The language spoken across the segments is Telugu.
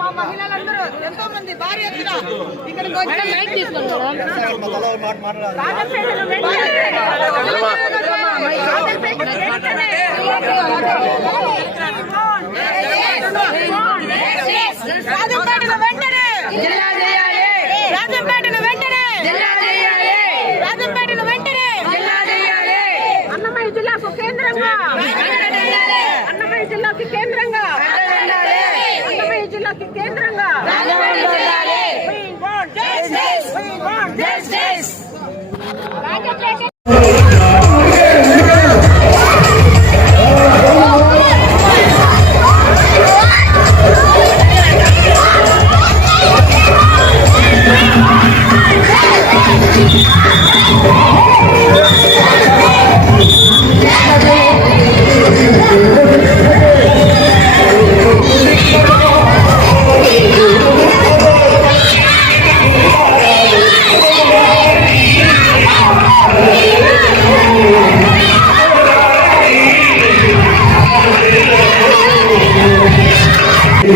మా మహిళలందరూ ఎంతో మంది భారీ ఎత్తున ఇక్కడికి వచ్చి రాజంపేటను వెంటనే రాజంపేటను వెంటనే రాజంపేటను వెంటనే అన్నమయ్య జిల్లాకు కేంద్రంగా అన్నమయ్య జిల్లాకి కేంద్రంగా అన్నమయ్య జిల్లాకి కేంద్రంగా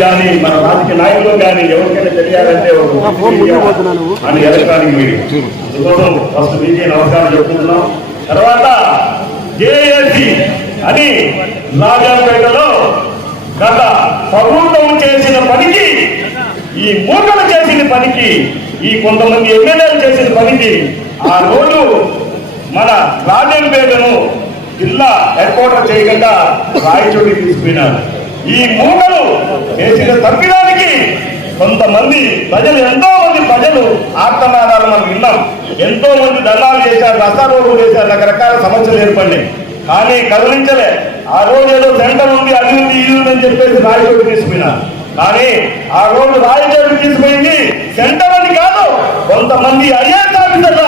కానీ మన రాజకీయ నాయకులు కానీ ఎవరికైనా తెలియాలంటే అని ఎలక్ట్రానిక్ మీడియా ఫస్ట్ మీకే నమస్కారం చెప్తున్నాం. తర్వాత జేఏసీ అని రాజంపేటలో గత ప్రభుత్వం చేసిన పనికి, ఈ మూటలు చేసిన పనికి, ఈ కొంతమంది ఎమ్మెల్యేలు చేసిన పనికి ఆ రోజు మన రాజంపేటను జిల్లా హెడ్ క్వార్టర్ చేయకుండా రాయచోటి తీసుకున్నారు. ఈ మూటలు చేసిన తప్పిదానికి కొంతమంది ప్రజలు, ఎంతో మంది ప్రజలు ఆత్మనాదాలు మనం విన్నాం. ఎంతో మంది దండాలు చేశారు, రస్తారోగులు చేశారు, రకరకాల సమస్యలు ఏర్పడినాయి. కానీ కదిలించలే. ఆ రోజు ఏదో సెంటర్ ఉంది, అది ఉంది, ఇది ఉంది అని చెప్పేసి రాయచోటి తీసుకున్నారు. కానీ ఆ రోజు రాయచోటి తీసుకుపోయింది సెంటర్ అని కాదు, కొంతమంది ఐఏఎస్ ఆఫీసర్ల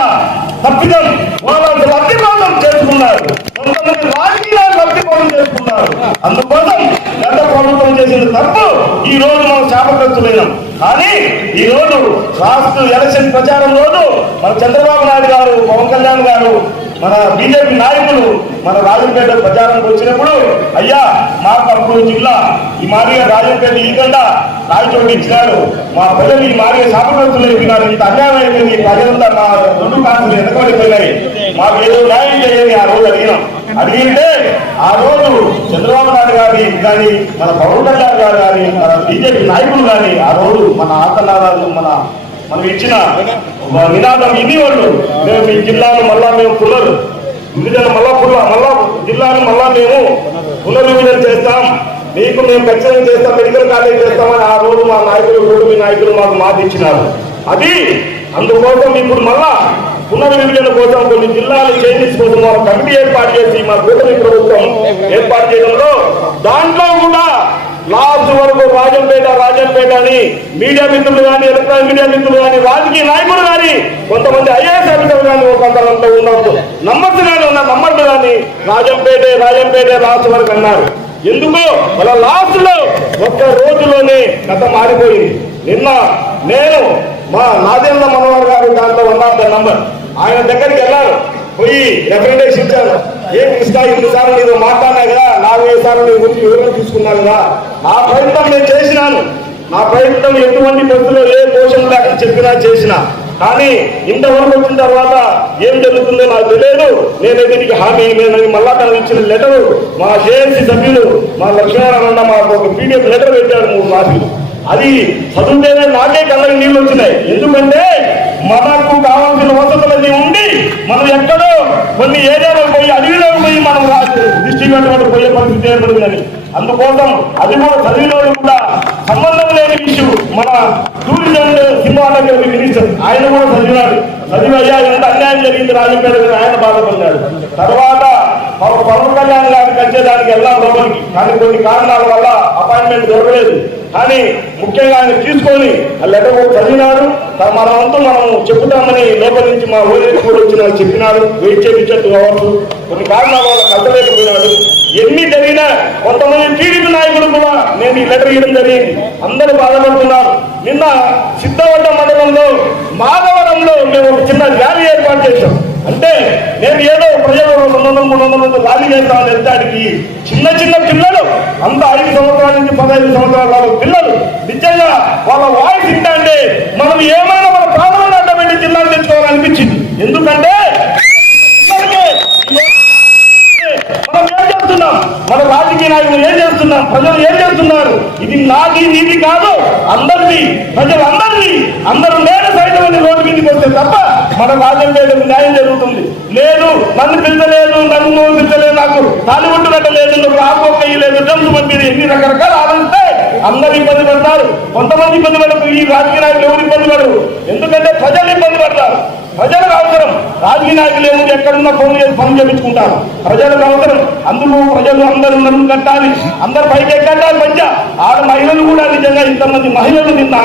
తప్పిదం, వాళ్ళు లబ్ధిపాతం చేసుకున్నారు, కొంతమంది రాజకీయాలు లబ్ధిపాతం చేసుకున్నారు. అందుకోసం గత ప్రభుత్వం చేసిన తప్పు ఈ రోజు మనం శాపగ్రస్తులైనాం. కానీ ఈ రోజు రాష్ట్ర ఎలక్షన్ ప్రచారం రోజు మన చంద్రబాబు నాయుడు గారు, పవన్ కళ్యాణ్ గారు, మన బీజేపీ నాయకులు మన రాజంపేట ప్రచారంకి వచ్చినప్పుడు, అయ్యా మాకు అప్పుడు జిల్లా ఈ మాదిరిగా రాజంపేట ఈగండా రాయచోటి ఇచ్చినారు, మా ప్రజలు ఈ మాదిరిగా శాపగ్రస్తులు అయిపోయినారు, ఇంత అన్యాయం అయిపోయింది, ప్రజలంతా మా రెండు కాసులు వెనకబడిపోయినాయి, మాకు ఏదో న్యాయం చేయాలి ఆ రోజు అడిగితే ఆ రోజు చంద్రబాబు నాయుడు గారి కానీ, మన పవన్ కళ్యాణ్ గారు కానీ, మన బీజేపీ నాయకులు కానీ ఆ రోజు మన ఆతనాదాలు మనం ఇచ్చిన నినాదం ఇది వాళ్ళు, మేము ఈ జిల్లాను మళ్ళా మేము విభజన మళ్ళా జిల్లాను మళ్ళా మేము పునర్విభజన చేస్తాం, మీకు మేము ఖచ్చితంగా చేస్తాం, మెడికల్ కాలేజ్ చేస్తామని ఆ రోజు మా నాయకులు, కూటమి నాయకులు మాకు మాట ఇచ్చినారు. అది అందుకోసం ఇప్పుడు మళ్ళా పునర్విభజన కోసం కొన్ని జిల్లాలు చేంజెస్ కోసం మా కమిటీ ఏర్పాటు చేసి మా కూటమి ప్రభుత్వం ఏర్పాటు చేయడంలో, దాంట్లో కూడా లాస్ట్ వరకు రాజంపేట అని మీడియా మిత్రులు కానీ, ఎలక్ట్రానిక్ మీడియా మిత్రులు కానీ, రాజకీయ నాయకులు కానీ, కొంతమంది ఐఏఎస్ అధికారులు కానీ కొంతమంది ఉన్నప్పుడు నమ్మద్దు కానీ నమ్మద్దు కానీ రాజంపేట లాస్ట్ వరకు అన్నారు. ఎందుకు వాళ్ళ లాస్ట్ లో ఒక్క రోజులోనే కథ మారిపోయింది. నిన్న నేను మా నాదేంద్ర మనోహర్ గారు దాంట్లో 1 నంబర్ ఆయన దగ్గరికి వెళ్ళాను, పోయి రికమెండేషన్ ఇచ్చాను. ఏం కృష్ణ ఇంకోసారి నేను మాట్లాడినా కదా, 4-5 సార్లు నీ గురించి వివరణ తీసుకున్నాను కదా, నా ప్రయత్నం నేను చేసినాను. నా ప్రయత్నం ఎటువంటి పరిస్థితుల్లో ఏ దోషం లేక చెప్పినా చేసినా, కానీ ఇంతవరకు వచ్చిన తర్వాత ఏం జరుగుతుందో నాకు తెలియదు. నేను దీనికి హామీ, నేను మళ్ళా తనకు ఇచ్చిన లెటరు మా జేఏసీ సభ్యులు మా లక్ష్మీనారాయణ మాకు ఒక పీడిఎఫ్ లెటర్ పెట్టారు 3 కాపీలు. అది చదివితేనే నాకే కళ్ళకి నీళ్ళు వచ్చినాయి. ఎందుకంటే మనకు కావాల్సిన వసతులన్నీ ఉండి మనం ఎక్కడో కొన్ని ఏరియాలో పోయి, అడవిలో పోయి మనం డిస్ట్రిక్ట్ అటువంటి పోయే పరిస్థితి ఏర్పడిందని. అందుకోసం అది కూడా చదివిన కూడా సంబంధం లేని ఇష్యూ. మన టూరిజం సినిమాటోగ్రఫీ మినిస్టర్ ఆయన కూడా చదివినాడు. చదివి అయ్యా ఎంత అన్యాయం జరిగింది రాజంపేట, ఆయన బాధపడ్డాడు. తర్వాత పవన్ కళ్యాణ్ గారికి వచ్చేదానికి వెళ్ళాం లోపలికి, కానీ కొన్ని కారణాల వల్ల అపాయింట్మెంట్ దొరకలేదు. కానీ ముఖ్యంగా ఆయన తీసుకొని ఆ లెటర్ కూడా చదివినాడు. మన వంతు మనం చెప్పుతామని లోపల నుంచి మా ఓఎస్ కూడా వచ్చిన చెప్పినాడు. వెయిట్ చేయించట్టు కావచ్చు, కొన్ని కారణాల వల్ల కట్టలేకపోయినాడు. ఎన్ని జరిగినా కొంతమంది టీడీపీ నాయకులు కూడా నేను ఈ లెటర్ ఇవ్వడం జరిగింది. అందరూ బాధపడుతున్నారు. నిన్న సిద్ధవడ్డ మండలంలో మాధవరంలో మేము ఒక చిన్న ర్యాలీ ఏర్పాటు చేశాం. అంటే నేను ఏదో ప్రజలు 200-300 ర్యాలీ చేస్తామని వెళ్తాడికి చిన్న చిన్న పిల్లలు అంత 5 సంవత్సరాల నుంచి 15 సంవత్సరాల పిల్లలు నిజంగా వాళ్ళ వాయిస్ వింటే మనం ఏమైనా మన ప్రాణాలను అడ్డపెట్టి జిల్లాలు తెచ్చుకోవాలనిపించింది. ఎందుకంటే మనం ఏం చేస్తున్నాం, మన రాజకీయ నాయకులు ఏం చేస్తున్నాం, ప్రజలు ఏం చేస్తున్నారు, ఇది నాది నీది కాదు, అందరిది, ప్రజలందరిది. అందరూ నేను సైతం రోడ్డు మీదకి వస్తే తప్ప మన రాజంపేటకు న్యాయం జరుగుతుంది. లేదు నన్ను పిలిచలేదు, నన్ను పిలిచలేదు, నాకు తాలిబొట్టు కట్టలేదు, నువ్వు రాకపోలేదు, డ్రమ్స్ పంపిణీ ఎన్ని రకరకాల ఆలోచిస్తే అందరూ ఇబ్బంది పడతారు. కొంతమంది ఇబ్బంది పడతారు, ఈ రాజకీయ నాయకులు ఎవరు ఇబ్బంది పడరు. ఎందుకంటే ప్రజలు ఇబ్బంది పడతారు. ప్రజలకు అవసరం, రాజకీయ నాయకులు ఏముంది ఎక్కడున్నా ఫోన్ చేసి పనులు చేయించుకుంటారు. ప్రజలకు అవసరం, అందుకు ప్రజలు అందరూ నన్ను కట్టాలి, అందరు పైకి ఎక్కాలి. మంచిగా ఆడ మహిళలు కూడా నిజంగా ఇంతమంది మహిళలు నిన్న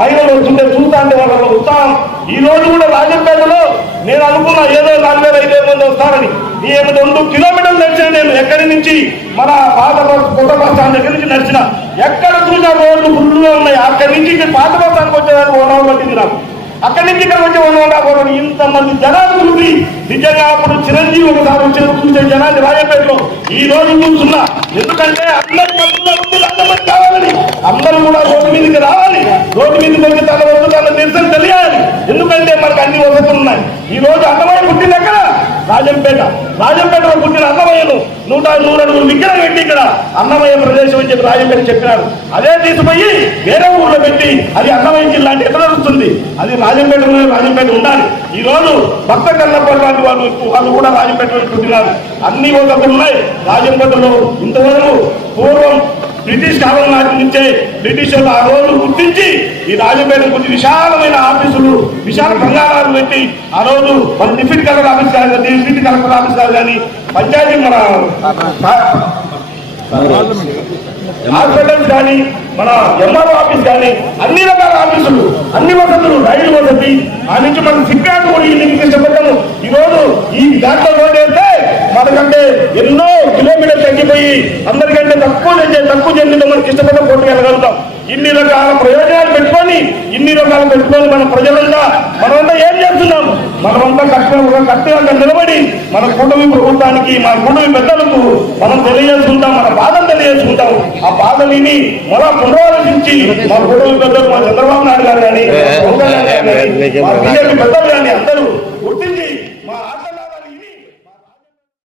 మహిళలు వస్తుంటే చూస్తా అంటే వాళ్ళ ఉత్సాహం. ఈ రోజు కూడా రాజంపేటలో నేను అనుకున్నా ఏదో 4000-5000 మంది వస్తారని. ఈ 2 కిలోమీటర్లు నడిచిన నేను ఎక్కడి నుంచి మన పాత కొత్త బస్ స్టాండ్ దగ్గర నుంచి నడిచిన, ఎక్కడ చూసినా రోడ్లు ఫుల్గా ఉన్నాయి. అక్కడి నుంచి ఇక్కడ పాత బస్ స్టాండ్కి వచ్చేదానికి 1 అవర్ పట్టింది నాకు. అక్కడి నుంచి ఇక్కడ వచ్చే 1 అవర్ ఇంతమంది జనాలు చూసి నిజంగా అప్పుడు చిరంజీవి ఒకసారి వచ్చే చూసే జనాన్ని రాజంపేటలో ఈ రోజు చూస్తున్నా. ఎందుకంటే అందరి కావాలని అందరూ కూడా రోడ్డు మీదకి రావాలి, రోడ్డు మీదకి వచ్చి తన వద్దు తన నిరసన తెలియాలి. ఎందుకంటే మనకు అన్ని వసతులు ఉన్నాయి. ఈ రోజు అన్నమయ్య పుట్టింది ఎక్కడ? రాజంపేటలో పుట్టిన అన్నమయ్యను 100 అడుగులు విగ్రహం పెట్టి ఇక్కడ అన్నమయ్య ప్రదేశం అని చెప్పి రాజంపేట చెప్పినారు. అదే తీసుకుపోయి వేరే ఊళ్ళో పెట్టి అది అన్నమయ్య జిల్లా అంటే ఎక్కడ నడుస్తుంది? అది రాజంపేట ఉండాలి. ఈ రోజు భక్త కన్నప్పటి లాంటి వాళ్ళు కూడా రాజంపేటలో పుట్టినారు. అన్ని వసతులు ఉన్నాయి రాజంపేటలో. ఇంతవరకు పూర్వం బ్రిటిష్ కాలం నాటి నుంచే బ్రిటిష్ వాళ్ళు ఆ రోజు గుర్తించి ఈ రాజంపేట గురించి విశాలమైన ఆఫీసులు, విశాల బంగారాలు పెట్టి ఆ రోజు మన డిప్యూటీ కలెక్టర్ ఆఫీస్ కానీ పంచాయతీ మన హాస్పిటల్స్ కానీ మన ఎంఆర్ఓ ఆఫీస్ కానీ అన్ని రకాల ఆఫీసులు, అన్ని వసతులు, రైలు వసతి, ఆ నుంచి మనం సిగ్గాడు కూడా ఇంటికి ఇష్టపడ్డాము. ఈ రోజు ఈ దాంట్లో రోడ్ వేస్తే మనకంటే ఎన్నో కిలోమీటర్లు తగ్గిపోయి అందరికంటే తక్కువ చెందిన మనకి ఇష్టపడ్డ పోటీ వెళ్ళగలుగుతాం. ఇన్ని రకాల ప్రయోజనాలు పెట్టుకొని మన ప్రజలంతా మనమంతా ఏం చేస్తున్నాం? మనమంతా కట్టుగా నిలబడి మన కూటమి ప్రభుత్వానికి, మన కూటమి పెద్దలకు మనం తెలియజేసుకుంటాం, మన బాధను తెలియజేసుకుంటాం. ఆ బాధని మరో పునరాలోచించి మన కూటమి పెద్దలు, మన చంద్రబాబు నాయుడు గారు కానీ, బీజేపీ పెద్దలు కానీ అందరూ